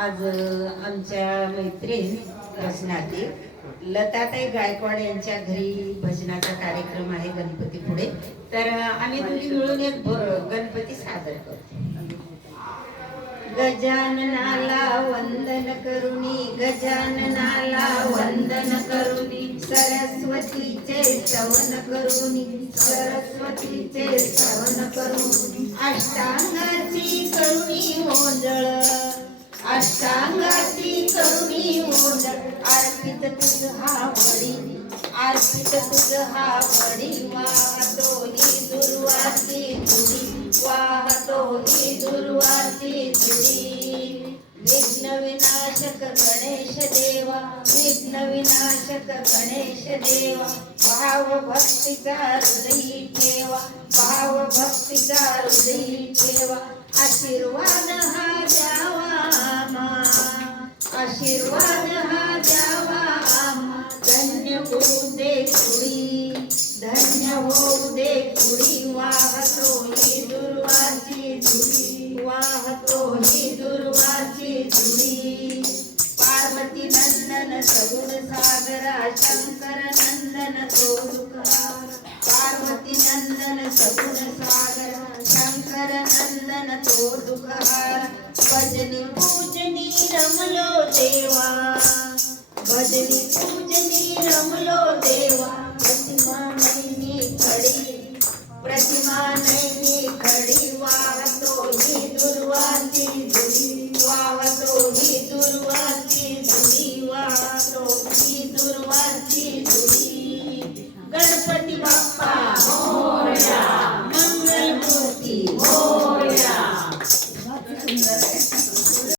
आज आमच्या मैत्रीण भजनातील लताताई गायकवाड यांच्या घरी भजनाचा कार्यक्रम आहे गणपती पुढे. तर आम्ही दोघी मिळून एक गणपती सादर करतो. गजाननाला वंदन करुणी, गजाननाला वंदन करुणी, सरस्वतीचे स्तवन करुणी, सरस्वतीचे स्तवन करुणी, अष्टांगाची करुणी ओंजळ, अष्टांगाची करुणी ओंजळ, अर्पित तुझ हा वडी, अर्पित तुझ हा वडी, वाहतो ही दुर्वाची धुळी, वाहतो ही दुर्वाची धुळी. विघ्न विनाशक गणेश देवा, विघ्न विनाशक गणेश देवा, भाव भक्तीचा हृदयी ठेवा, भाव भक्तीचा हृदयी ठेवा, आशीर्वाद हा द्यावा आम्हा, आशीर्वाद हा द्यावा आम्हा, धन्य होऊ दे कुडी, धन्य होऊ दे कुडी, वाहतो ही दुर्वाची धुळी, वाहतो ही दुर्वाची धुळी. पार्वती नंदन सगुण सागरा, शंकर नंदन तो दुःखहारा, पार्वती नंदन सगुण सागरा, शंकर नंदन तो दुःखहारा. भजनी पूजनी रमलो देवा, भजनी पूजनी रमलो देवा, प्रतिमा नैनी खडी, प्रतिमा